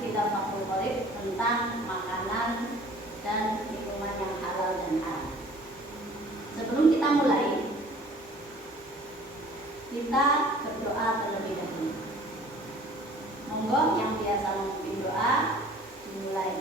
kitab Fathul Qorib tentang makanan dan minuman yang halal dan haram. Sebelum kita mulai, kita berdoa terlebih dahulu. Monggo yang biasa memimpin doa dimulai.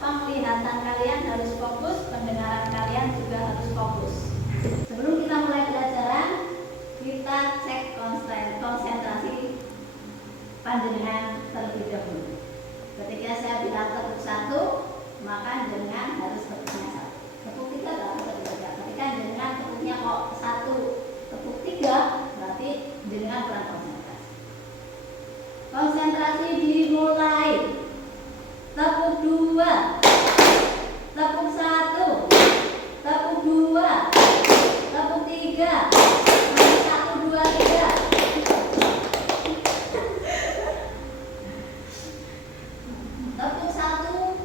Penglihatan kalian harus fokus, pendengaran kalian juga harus fokus. Sebelum kita mulai pelajaran, kita cek konsentrasi panjenengan terlebih dahulu. Ketika saya bilang tepuk 1, maka jenengan harus tepuknya 1. Tepuk 3 berarti tepuk 3. Ketika jenengan tepuknya kok 1, tepuk 3, berarti jenengan kurang konsentrasi. Konsentrasi dimulai. Tepuk 2, tepuk 1, tepuk 2, tepuk 3, 1, 2, 3. Tepuk 1,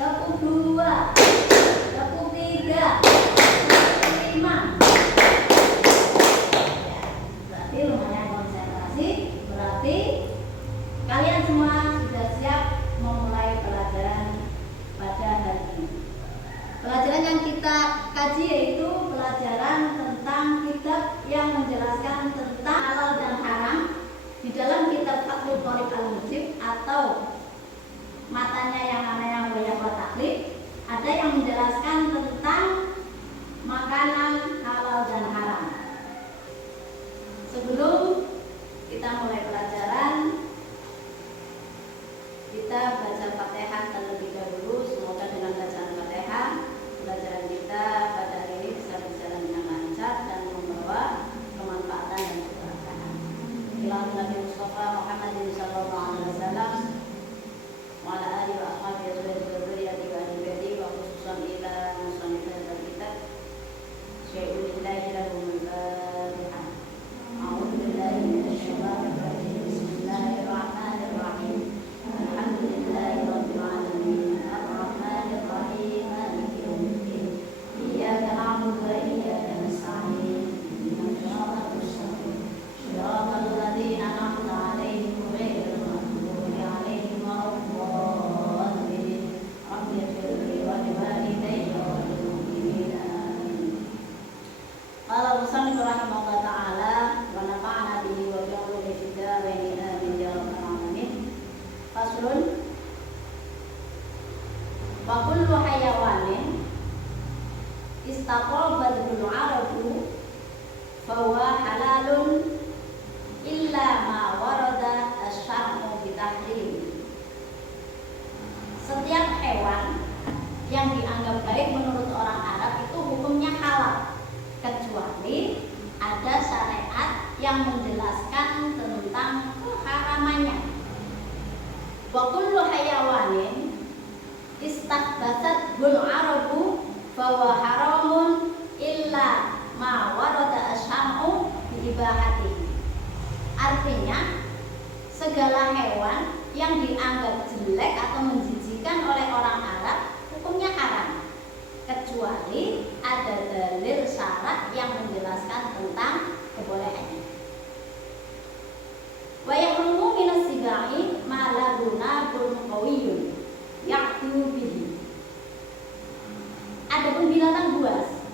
tepuk 2, tepuk 3, tepuk 5. Berarti lumayan konsentrasi. Berarti kalian semua sudah siap memulai pelajaran pada hari ini. Pelajaran yang kita kaji yaitu pelajaran tentang kitab yang menjelaskan tentang halal dan haram di dalam kitab Fathul Qorib Al-Mujib atau matanya yang namanya Bayaan wa Taklif. Ada yang menjelaskan tentang makanan halal dan haram. Sebelum kita mulai pelajaran, kita baca Fatihah terlebih dahulu. Semoga dengan bacaan Fatihah pelajaran kita pada hari ini bisa berjalan dengan lancar dan membawa kemanfaatan dan keberkahan. Ilahun Nabi Mustafa Muhammadin sallallahu alaihi wasallam wa ala alihi wa ashabihi wa dzurriyyati wa ahli wa khususan ila musannifil kitab syai'un lillahi lahumul Fatihah. A'udzu billahi minasy syaithanir rajim. Bismillahirrahmanirrahim. Alhamdulillahi rabbil alamin. Ar-Rahmanir Rahim. Maliki yaumiddin. Iyyaka na'budu wa iyyaka nasta'in. Ihdinas siratal mustaqim. Shiratal ladzina an'amta 'alaihim ghairil maghdubi 'alaihim waladdallin. Rabbi ighfirli wa liwalidayya wa lil mu'minina. Qala musannif rahimahullah ta'ala wa nafa'ana bihi wa bi 'ulumi fid dharain amin ya rabbal alamin. Faslun wa kullu hayawanin istaqabadul arabu fahuwa halalun illa ma warada asy-syar'u bitahrim. Setiap hewan yang dianggap baik menurut orang Arab itu hukumnya halal, kecuali ada syariat yang menjelaskan tentang keharamannya. Wa kullu hayawanin istakbasat bul arabu bahwa haramun illa ma warada asyam'u biibahati. Artinya segala hewan yang dianggap jelek atau menjijikan oleh orang Arab hukumnya haram, kecuali ada dalil syarat yang menjelaskan tentang kebolehannya. Wa yahrumu minas sibai ma laduna qawiyyun ya'tu bihi. Adapun binatang buas,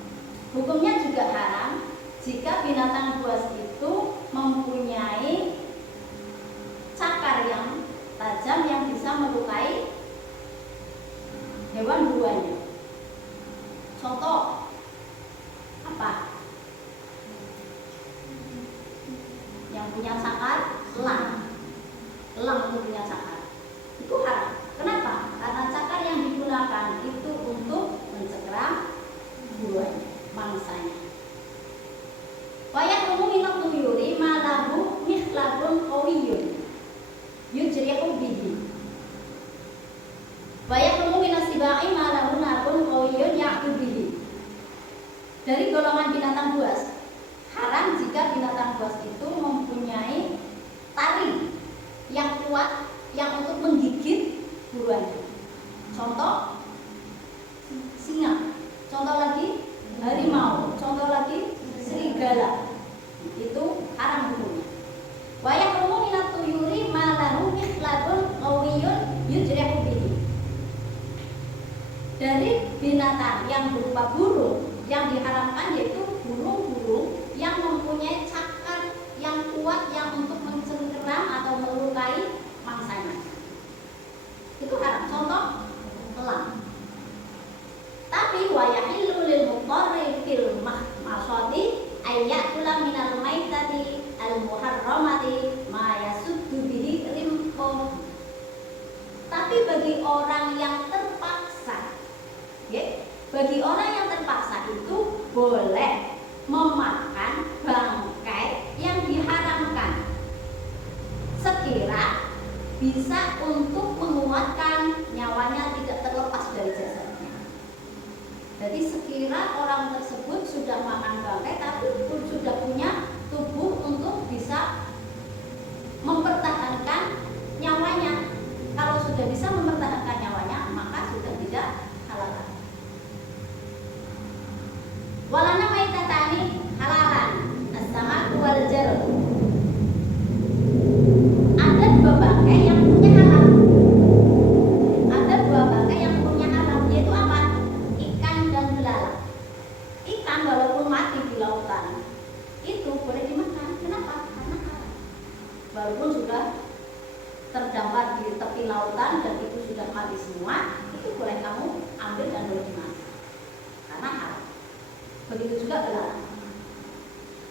hukumnya juga haram jika binatang buas itu mempunyai cakar yang tajam yang bisa melukai hewan buruannya. Contoh apa? Yang punya cakar, elang. Elang itu punya cakar. Itu haram. Kenapa? Karena cakar yang digunakan itu untuk mencengkeram buruannya, mangsanya. Wa yahrumu minat tuyuri ma lahu mikhlabun qawiyyun yujri'u bihi. Wa yahrumu minas sibai ma lahu nabun qawiyyun ya'tu bihi. Dari golongan binatang buas, haram jika binatang buas itu mempunyai tali yang kuat yang untuk menggigit buruannya. Contoh singa, contoh lagi harimau, contoh lagi serigala. Itu haram hukumnya. Wa yahrumu minat tuyuri ma lahu mikhlabun qawiyyun yujri'u bihi. Dari binatang yang berupa burung yang diharamkan yaitu burung-burung yang mempunyai cakar yang kuat yang untuk mencengkeram atau melukai mangsanya. Itu haram. Contoh elang. Tapi wa yahillu lil muqarri fil mahsadi ayyakula minal maitati al muharramati ma yasuddu bihi rimqo. Tapi bagi orang yang terpaksa, ya, bagi orang yang terpaksa itu boleh memakan bangkai yang diharamkan sekira bisa untuk menguatkan nyawanya tidak terlepas dari jasadnya. Jadi sekira orang tersebut sudah makan bangkai tapi pun sudah punya tubuh untuk bisa mempertahankan nyawanya. Kalau sudah bisa mempertahankan nyawanya, maka sudah tidak halal. Walana maitatani halalan as-sama'u wal jarad. Ada dua bangkai yang punya halal. Ada dua bangkai yang punya halal, yaitu apa? Ikan dan belalang. Ikan walaupun mati di lautan itu boleh dimakan. Kenapa? Karena halal. Walaupun sudah terdampar di tepi lautan dan itu sudah mati semua, itu boleh kamu ambil dan boleh dimakan karena halal. Begitu juga belalang.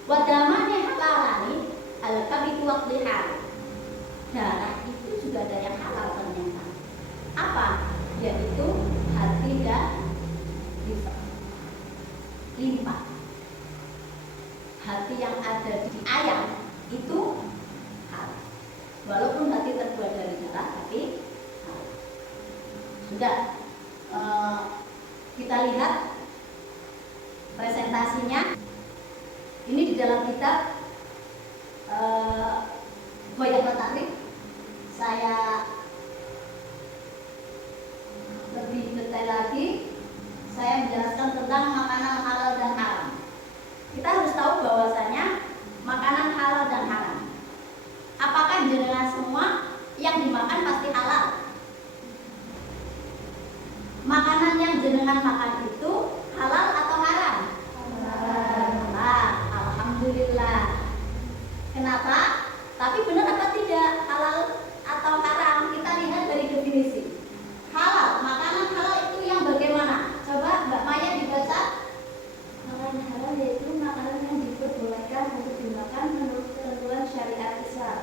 Wadamane halalani al-kabitu waqlihal. Darah itu juga ada yang halal ternyata. Apa? Yaitu hati dan liver. Limpa. Hati yang ada di ayam itu halal. Walaupun hati terbuat dari darah, tapi halal. Sudah kita lihat presentasinya. Ini di dalam kitab Ghoyatul Takrib. Saya lebih detail lagi. Saya menjelaskan tentang makanan halal dan haram. Kita harus tahu bahwasanya makanan halal dan haram. Apakah jenengan semua yang dimakan pasti halal? Makanan yang jenengan makan itu halal atau haram? Halal. Alhamdulillah. Kenapa? Tapi benar apa tidak halal atau haram? Kita lihat dari definisi. Halal, makanan halal itu yang bagaimana? Coba Mbak Maya dibaca. Makanan halal yaitu makanan yang diperbolehkan untuk dimakan menurut ketentuan syariat Islam.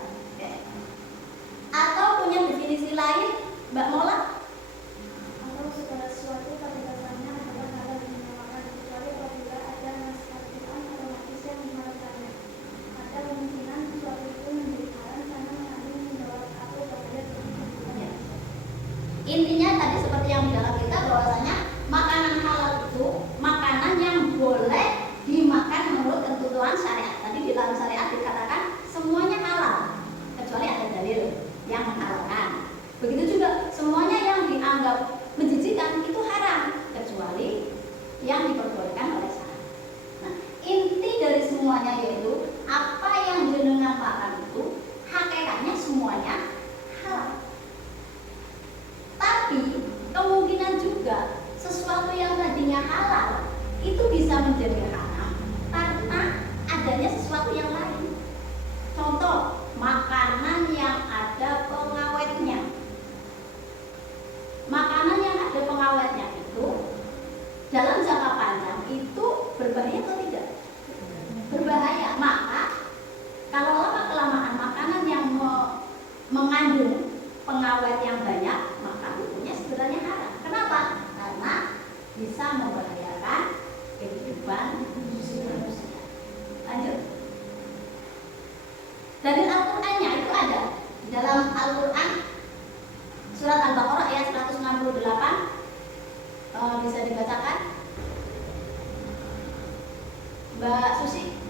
Atau punya definisi lain, Mbak Mola? Atau segala sesuatu pada dasarnya syariat dikatakan semuanya halal kecuali ada dalil yang menghalalkan. Begitu juga semuanya yang dianggap menjijikkan itu haram kecuali yang diperbolehkan oleh syariat. Nah, inti dari semuanya yaitu apa yang jenengan makan itu hakikatnya semuanya halal. Tapi kemungkinan juga sesuatu yang tadinya halal itu bisa menjadi haram karena adanya sesuatu yang lain. Contoh, makanan yang ada pengawetnya. Makanan yang ada pengawetnya itu dalam jangka panjang itu berbahaya atau tidak? Berbahaya. Maka kalau lama-kelamaan makanan yang mengandung pengawet yang banyak, maka hukumnya sebenarnya haram. Kenapa? Karena bisa membahayakan kehidupan manusia. Lanjut. Dari Al-Qur'annya itu ada di dalam Al-Qur'an surat Al-Baqarah ayat 168. Bisa dibacakan? Mbak Susi.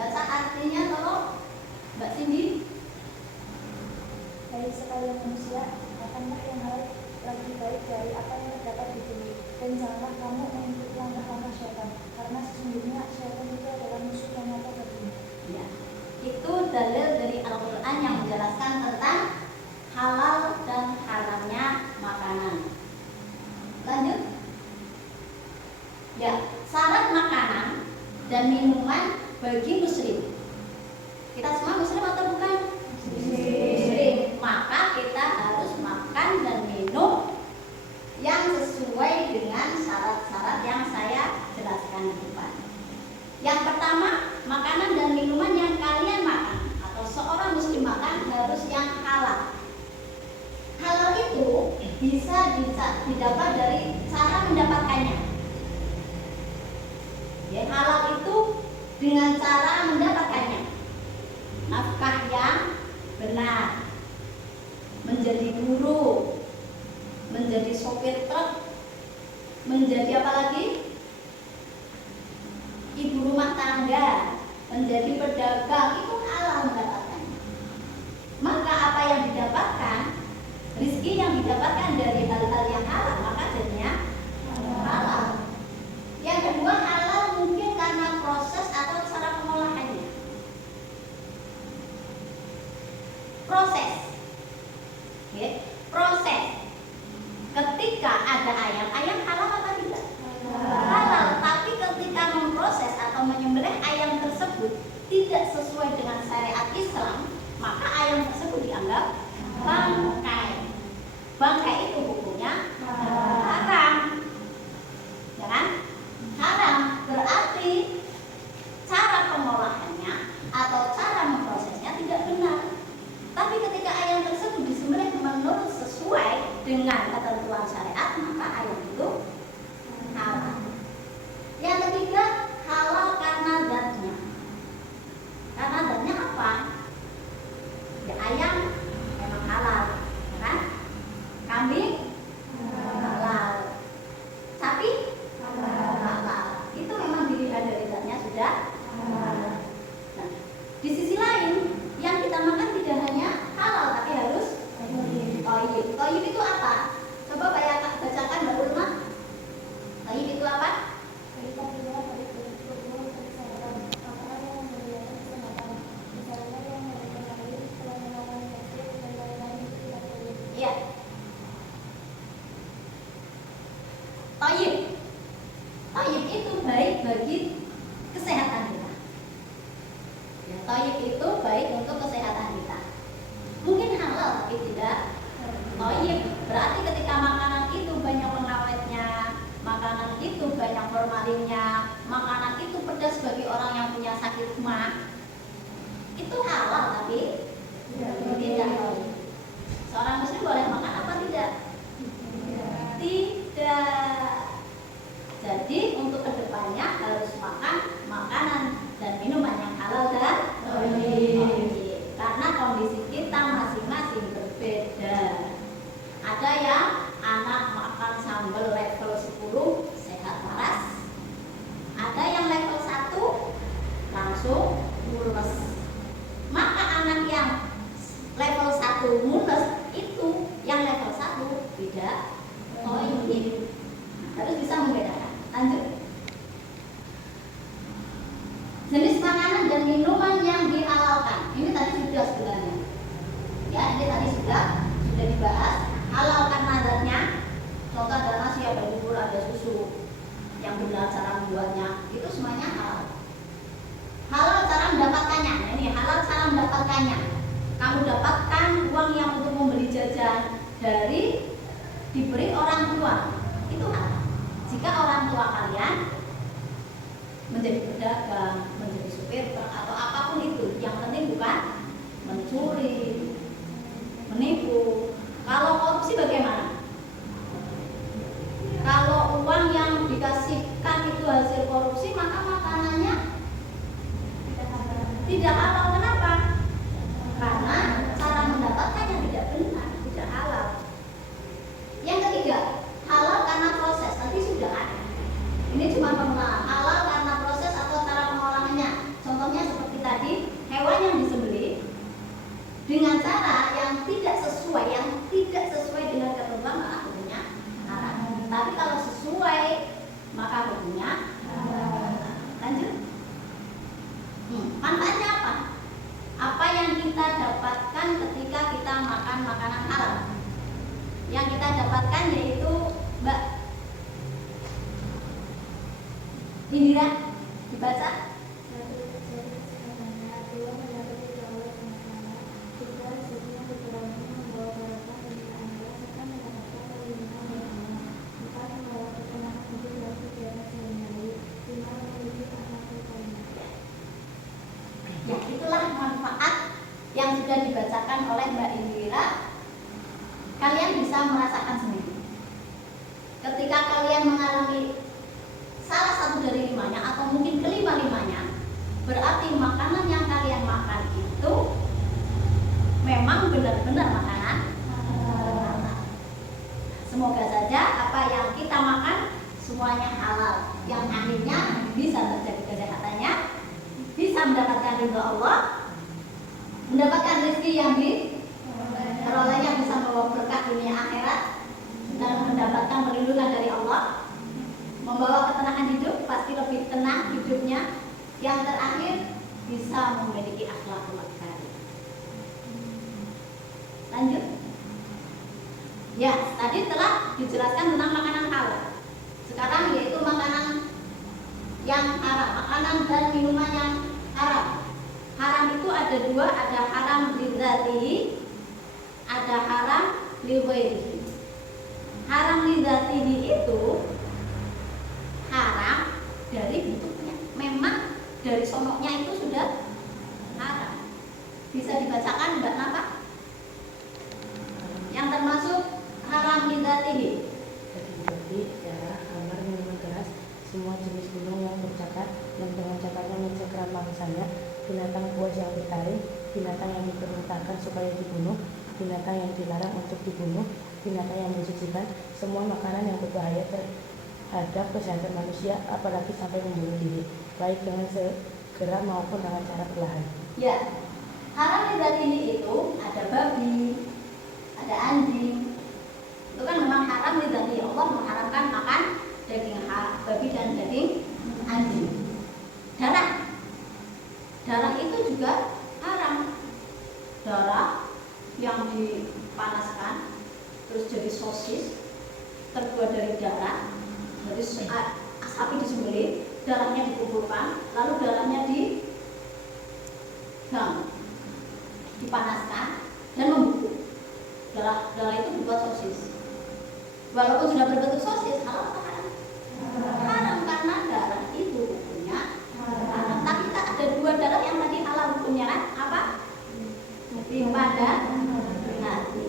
Baca artinya tolong Mbak Cindy. Dari sekalian manusia, makanlah yang halal lebih baik dari apa yang terdapat di bumi. Dan janganlah kamu mengikuti langkah-langkah syaitan, karena sesungguhnya syaitan itu adalah musuh yang nyata bagimu. Ya, itu dalil dari Al-Quran yang menjelaskan tentang halal dan haramnya makanan. Lanjut. Ya, syarat makanan dan minuman bagi muslim. Kita semua muslim atau bukan? Muslim. Maka kita harus makan dan minum yang sesuai dengan syarat-syarat yang saya jelaskan di depan. Yang pertama, makanan dan minuman yang kalian makan atau seorang muslim makan harus yang halal. Halal itu bisa didapat dari cara mendapatkannya. Ya, halal itu dengan cara mendapatkannya. Nafkah yang benar, menjadi guru, menjadi sopir truk, menjadi apa lagi? Ibu rumah tangga, menjadi pedagang, itu halal mendapatkannya. Maka apa yang didapatkan, rezeki yang didapatkan dari hal-hal yang halal, maka jadinya halal. Yang kedua, halal mungkin karena proses atau cara pengolahannya. Proses, oke, proses. Ketika ada ayam halal apa tidak? Halal. Tapi ketika memproses atau menyembelih ayam tersebut tidak sesuai dengan syariat Islam, maka ayam tersebut dianggap bangkai. Bangkai itu hukumnya haram, ya kan? Haram berarti cara pengolahannya atau cara memprosesnya tidak benar. Tapi ketika ayam tersebut disembelih menurut sesuai dengan ketentuan syariat, maka ayam itu halal. Yang ketiga, halal karena zatnya. Karena zatnya apa? Ya, ayam memang halal, ya kan? Kambing halal, sapi halal. Itu memang dilihat dari zatnya sudah halal. Nah, di sisi lain yang kita makan tidak hanya halal tapi harus thayyib. Thayyib itu apa? Coba bacakan Mbak Ulma. Thayyib itu apa? Iya. Thayyib. Thayyib itu baik bagi kesehatan kita. Ya, thayyib itu baik untuk kesehatan kita. Mungkin halal tapi tidak thayyib. Berarti ketika makanan itu banyak pengawetnya, makanan itu banyak formalinnya, makanan itu pedas bagi orang yang punya sakit mah, itu halal tapi tidak thayyib. Seorang muslim boleh makan apa tidak? Tidak. Jadi untuk kedepannya harus makan mules. Maka anak yang level 1 mules itu yang level 1 tidak toilet. Harus bisa membedakan. Lanjut. Jenis makanan dan minuman yang dihalalkan. Ini tadi sudah sebenarnya. Ya, ini tadi sudah dibahas. Halalkan mazatnya. Contoh ada nasi, ada bubur, ada susu. Yang benar cara membuatnya. Itu semuanya halal. Halal cara mendapatkannya. Nah, ini halal cara mendapatkannya. Kamu dapatkan uang yang untuk membeli jajan dari diberi orang tua. Itu halal. Jika orang tua kalian menjadi pedagang, menjadi supir truk atau apapun itu, yang penting bukan mencuri, menipu. Kalau korupsi bagaimana? Kalau uang yang dikasihkan itu hasil korupsi, maka makanannya tidak halal. Kenapa? Karena cara mendapatkannya tidak benar, tidak halal. Yang ketiga, halal karena proses. Tadi sudah ada. Ini cuma pengenalan. Halal karena proses atau cara pengolahannya. Contohnya seperti tadi, hewan yang disembelih dengan cara yang tidak sesuai dengan ketentuan, maka hukumnya haram. Tapi kalau sesuai, maka hukumnya halal. Lanjut. Manfaatnya apa? Apa yang kita dapatkan ketika kita makan makanan halal? Yang kita dapatkan yaitu Mbak Indira, dibaca. Ya, itulah manfaat yang sudah dibacakan oleh Mbak Indira. Kalian bisa merasakan sendiri. Ketika kalian mengalami salah satu dari limanya atau mungkin kelima-limanya, berarti makanan yang kalian makan itu memang benar-benar makanan halal. Semoga saja apa yang kita makan semuanya halal, yang akhirnya bisa terjadi kesehatannya, bisa mendapatkan ridho Allah, mendapatkan rezeki yang diperolehnya, bisa membawa berkah dunia akhirat dan mendapatkan perlindungan dari Allah, membawa ketenangan hidup, pasti lebih tenang hidupnya. Yang terakhir, bisa memiliki akhlakul karim. Lanjut. Ya, tadi telah dijelaskan tentang makanan halal. Sekarang yaitu makanan yang haram, makanan dan minuman yang haram. Haram itu ada dua, ada haram lidzatihi, ada haram lighairihi. Haram lidzatihi itu haram dari bentuknya, memang dari sonoknya itu sudah haram. Bisa dibacakan Mbak Napa? Yang termasuk haram lidzatihi. Jadi darah, kamar, minuman keras, semua jenis gunung yang bercacat dan dengan cacatnya mencengkeram mangsanya, binatang buas yang ditarik, binatang yang diperintahkan supaya dibunuh, binatang yang dilarang untuk dibunuh, binatang yang disucikan, semua makanan yang berbahaya terhadap kesehatan manusia, apalagi sampai membunuh diri, baik dengan segera maupun dengan cara perlahan. Ya, haram lidzatihi itu ada babi, ada anjing. Itu kan memang haram lidzatihi. Allah mengharamkan makan daging babi dan daging anjing. Darah itu juga haram. Darah yang dipanaskan terus jadi sosis, terbuat dari darah. Jadi sapi disembelih, darahnya dikumpulkan, lalu darahnya dipanaskan dan membusuk. Darah itu dibuat sosis. Walaupun sudah berbentuk sosis, halal atau haram? Haram karena darah itu hukumnya haram. Tapi kita ada dua darah yang tadi halal hukumnya kan? Apa? Limpa dan hati.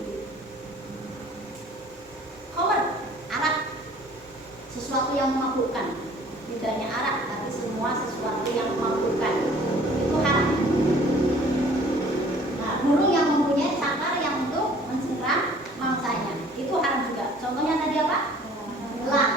Khamr, arak, sesuatu yang memabukkan. Tidak hanya arak, tapi semua sesuatu yang memabukkan itu haram. Nah, burung yang mempunyai cakar yang untuk mencengkeram mangsanya itu haram juga. Contohnya tadi apa? Elang.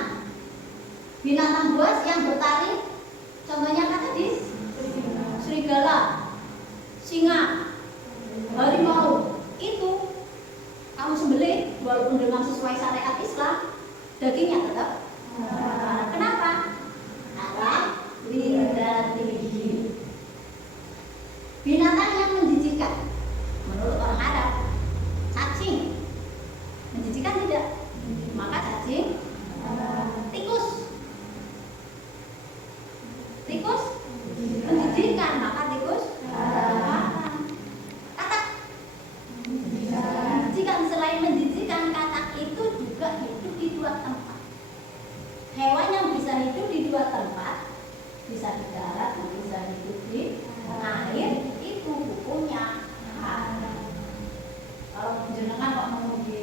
tidak bisa hidup di air, itu hukumnya haram. Kalau jenengan kok nemu di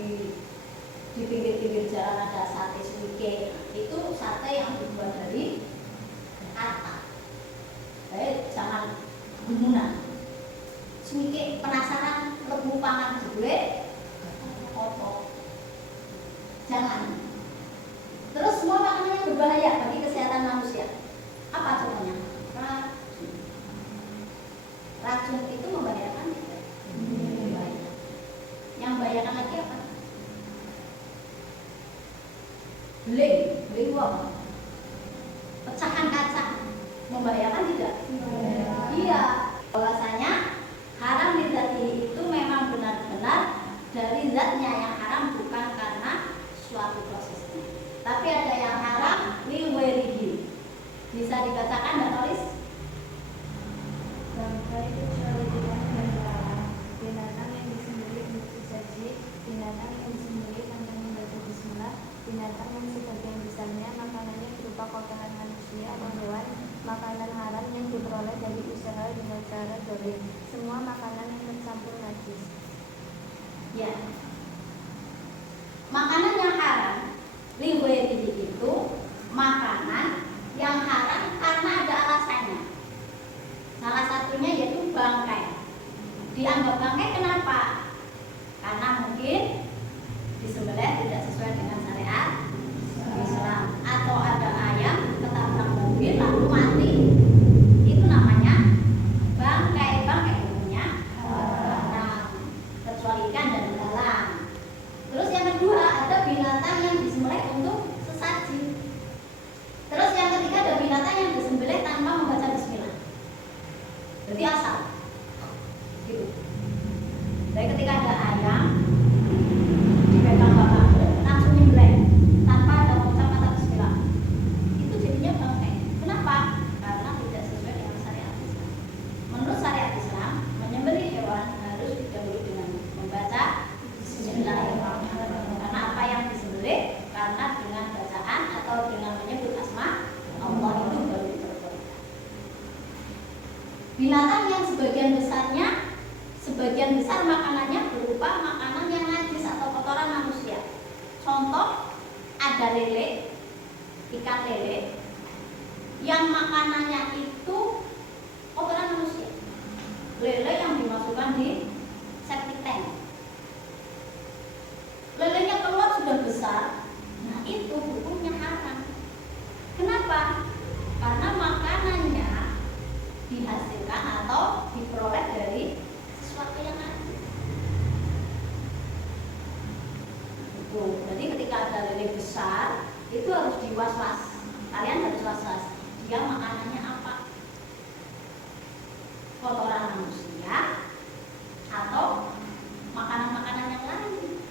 pinggir-pinggir jalan ada sate suike, itu sate yang dibuat dari kata. Jangan gumunan. Suike penasaran lebu pangan jebule opo. Jangan. Terus semua makanannya berbahaya bagi kesehatan manusia. Apa contohnya? Racun. Racun itu membahayakan tidak? Membahayakan. Yang membahayakan lagi apa? Beling apa? Pecahan kaca membahayakan tidak? Iya. Bahwasanya haram lidzatihi itu memang benar-benar dari zatnya yang haram, bukan karena suatu prosesnya. Tapi ada yang haram liwerihi. Bisa dibacakan Mbak Toris? Bangkai kecuali binatang dan belalang, binatang yang disembelih untuk sesaji, binatang yang disembelih tanpa membaca bismillah, binatang yang sebagian besarnya makanannya berupa kotoran manusia atau hewan, makanan haram yang diperoleh dari usaha dengan cara dolim, semua makanan yang tercampur najis. Ya. Makanan yang haram liwerihi itu makanan yang haram karena ada alasannya. Salah satunya yaitu bangkai. Dianggap bangkai kenapa? Karena mungkin disembelih tidak sesuai dengan syariat Islam, atau ada ayam ketabrak mobil lalu mati. Itu namanya bangkai. Bangkai umumnya haram, kecuali ikan dan belalang. Terus yang kedua, ada binatang yang disembelih untuk sesaji. Terus yang ketiga, ada binatang yang disembelih tanpa membaca bismillah. Jadi asal gitu. Jadi ketika ada ayam dipegang bapakmu langsung nyembelih tanpa ada mengucap kata bismillah, itu jadinya bangkai. Kenapa? Karena tidak sesuai dengan syariat Islam. Menurut syariat Islam, menyembelih hewan harus didahului dengan membaca bismillahirrahmanirrahim. Karena apa yang disembelih, karena dengan bacaan atau dengan menyebut asma Allah itu baru diperbolehkan. Binatang yang sebagian besar makanannya berupa makanan yang najis atau kotoran manusia. Contoh, ada lele, ikan lele, yang makanannya itu kotoran manusia. Lele yang dimasukkan di septic tank. Lelenya keluar sudah besar, nah itu hukumnya haram. Kenapa? Karena makanannya dihasilkan atau diperoleh dari sesuatu yang najis. Jadi ketika ada lele besar, itu harus was-was. Kalian harus was-was. Dia makanannya apa? Kotoran manusia atau makanan-makanan yang lain.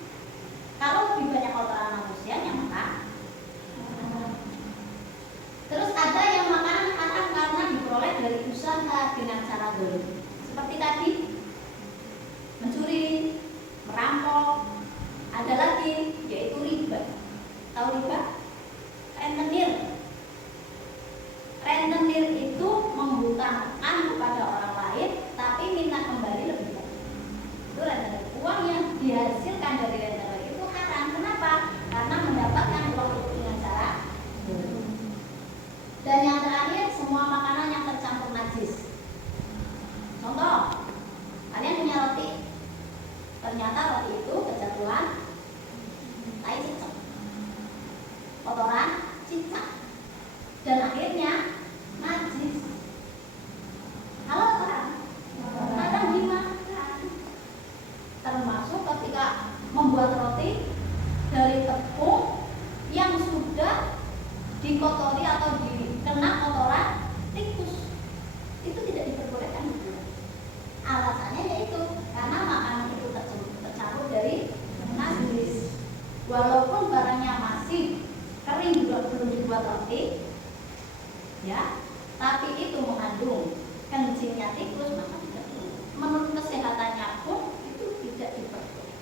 Kalau lebih banyak kotoran manusianya, maka terus ada yang makanan haram karena diperoleh dari usaha dengan cara dolim. Seperti tadi, mencuri, merampok. Ada lagi, yaitu riba. Tahu riba? Rentenir. Rentenir itu menghutangkan kepada orang lain, tapi minta kembali lebih banyak. Itu rentenir. Uang yang dihasilkan dari rentenir itu haram. Kenapa? Karena mendapatkan uang itu dengan cara dan yang terakhir, semua makanan yang tercampur najis. Contoh, kalian punya roti, ternyata roti itu kejatuhan tai cicak, kotoran cicak, dan akhirnya najis. Halal kan? Kadang dimakan. Termasuk ketika membuat roti dari tepung yang sudah dikotori atau dikena kotoran tikus, itu tidak diperbolehkan. Alasannya yaitu karena makanan itu tercampur dari najis. Walaupun barangnya masih kering juga belum dibuat roti, ya, tapi itu mengandung kencingnya tikus, maka tidak perlu. Menurut kesehatannya pun itu tidak diperbolehkan.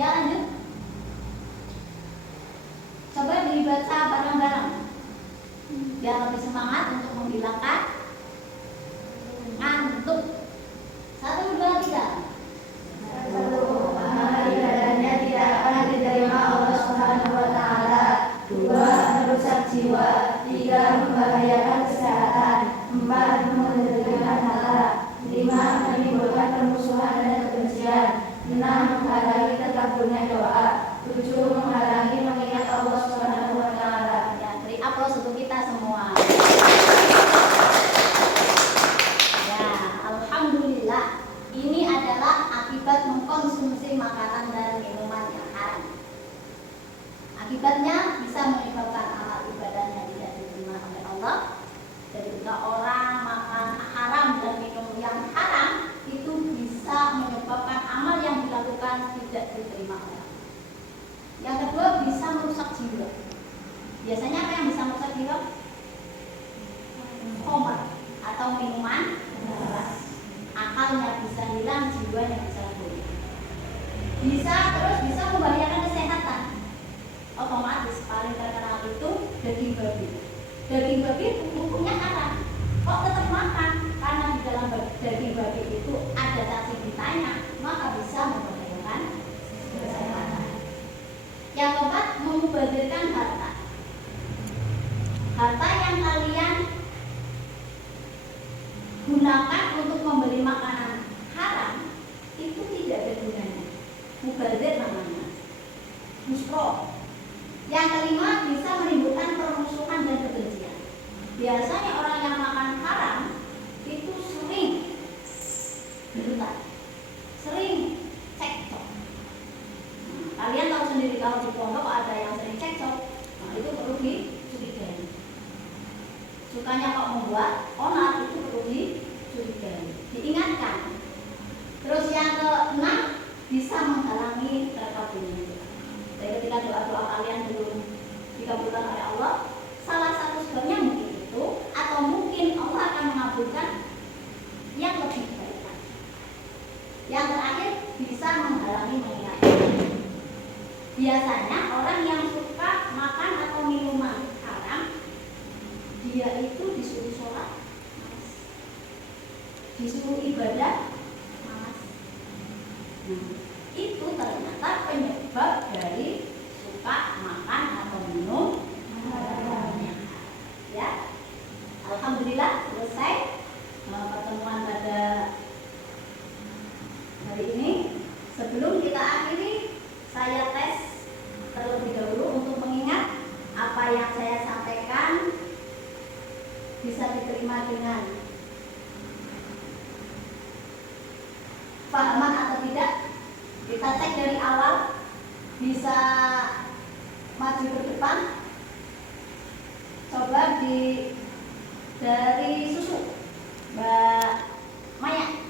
Ya, lanjut. Coba dibaca bareng-bareng. biar lebih semangat untuk menghilangkan ngantuk. 1, 2, 3. Amal ibadahnya tidak akan diterima Allah Subhanahu wa Ta'ala. 2. Merusak jiwa. 3. Membahayakan kesehatan. 4. Mengendalikan harta. 5. Menimbulkan permusuhan dan kebencian. 6. Menghalangi terkabulnya doa. 7. Menghalangi mengingat Allah Subhanahu wa Ta'ala. Ya, beri aplaus untuk kita semua. Ya, alhamdulillah. Ini adalah akibat mengkonsumsi makanan dan minuman yang haram. Akibatnya bisa menyebabkan amal ibadahnya tidak diterima oleh Allah. Ketika orang makan haram dan minum yang haram, itu bisa menyebabkan amal yang dilakukan tidak diterima oleh Allah. Yang kedua, bisa merusak jiwa. Biasanya apa yang bisa merusak jiwa? Khamr atau minuman keras. Akalnya bisa hilang, jiwanya bisa buruk. Bisa membahayakan kesehatan. Otomatis paling terkenal itu daging babi. Daging babi hukumnya haram, kok tetap makan? Karena di dalam daging babi itu ada cacing pitanya, maka bisa membahayakan kesehatan. Yang keempat, memubazirkan harta. Harta yang kalian gunakan untuk membeli makanan haram itu tidak ada gunanya. Mubazir namanya. Musro. Yang kelima, bisa menimbulkan permusuhan dan kebencian. Biasanya orang yang makan haram itu sering berutak, sering cekcok. Kalian tahu sendiri kalau di pondok ada yang sering cekcok, nah itu perlu dicurigai. Sukanya kok membuat onar, itu perlu dicurigai, diingatkan. Terus yang keenam, bisa menghalangi terkabulnya doa. Jadi ketika doa-doa kalian belum dikabulkan oleh Allah, salah satu sebabnya mungkin itu, atau mungkin Allah akan mengabulkan yang lebih baik. Yang terakhir, bisa menghalangi mengingat. Biasanya orang yang suka makan atau minuman haram, dia itu disuruh sholat malas, disuruh ibadah malas. Itu ternyata penyebab dari suka makan atau minum haramnya. Ya, alhamdulillah selesai pertemuan pada hari ini. Sebelum kita akhiri, saya tes terlebih dahulu untuk mengingat apa yang saya sampaikan bisa diterima dengan pahaman atau tidak. Kita cek dari awal, bisa maju ke depan. Coba dari susu, Mbak Maya,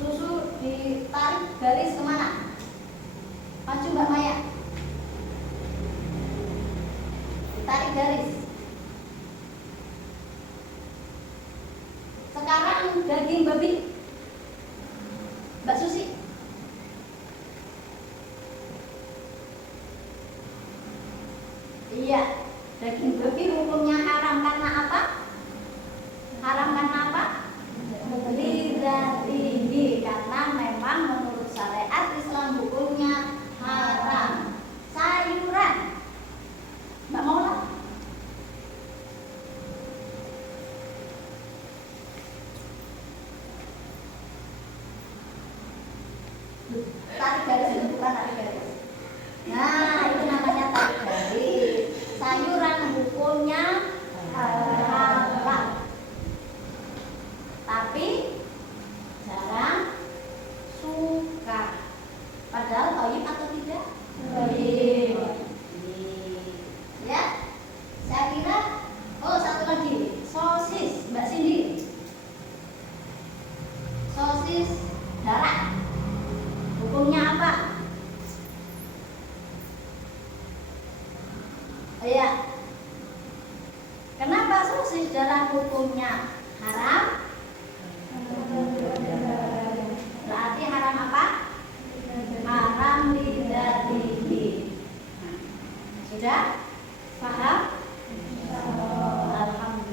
susu ditarik garis kemana? Maju Mbak Maya, ditarik garis. Sekarang daging babi, Mbak Susi. Iya, daging babi hukumnya haram karena apa? Haram karena apa? Lidzatihi, karena memang menurut syariat Islam hukumnya haram. Sayuran, Mbak Maula. Tarik garis itu bukan tarik garis. Nah, itu namanya tarik garis. Sayuran hukumnya halal, tapi jarang suka. Padahal thayyib atau tidak? Thayyib. Ya, saya kira. Oh, satu lagi, sosis, Mbak Cindy. Sosis darah hukumnya apa? Iya. Kenapa sosis darah hukumnya haram? Berarti haram apa? Haram lidzatihi. Sudah paham? Alhamdulillah.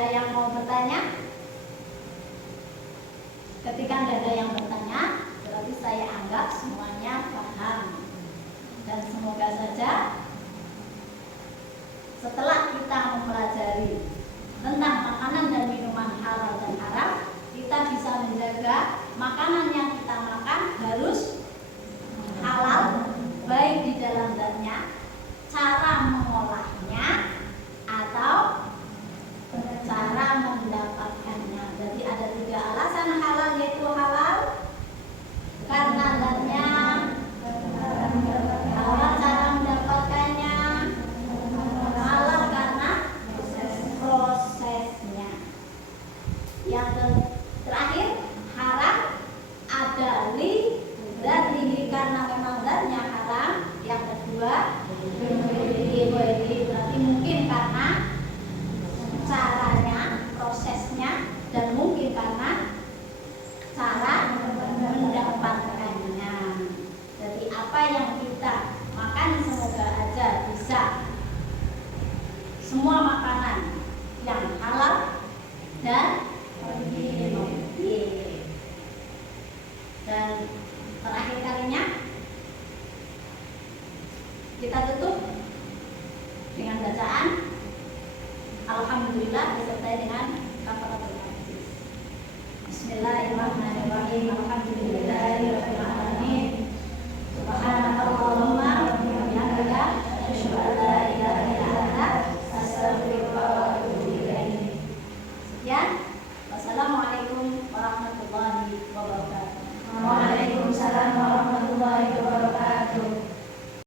ada yang mau bertanya? Ketika tidak ada yang bertanya, berarti saya anggap semuanya paham. Dan semoga saja setelah kita mempelajari tentang makanan dan minuman halal dan haram, kita bisa menjaga makanan yang kita makan harus halal, baik di dalam zatnya, cara mengolahnya, atau cara mendapatkannya. Jadi ada 3 alasan halal, yaitu halal karena zatnya, halal cara mendapatkannya, halal karena prosesnya. Yang terakhir, haram ada li dan lihi karena memang zatnya haram. Yang kedua, berarti mungkin karena caranya, prosesnya, dan mungkin karena cara mendapatkannya. Jadi apa yang kita makan semoga aja bisa semua makanan yang halal dan dan terakhir kalinya kita tutup dengan bacaan Alhamdulillah disertai dengan kafaratul majlis. Bismillahirrahmanirrahim. Alhamdulillah.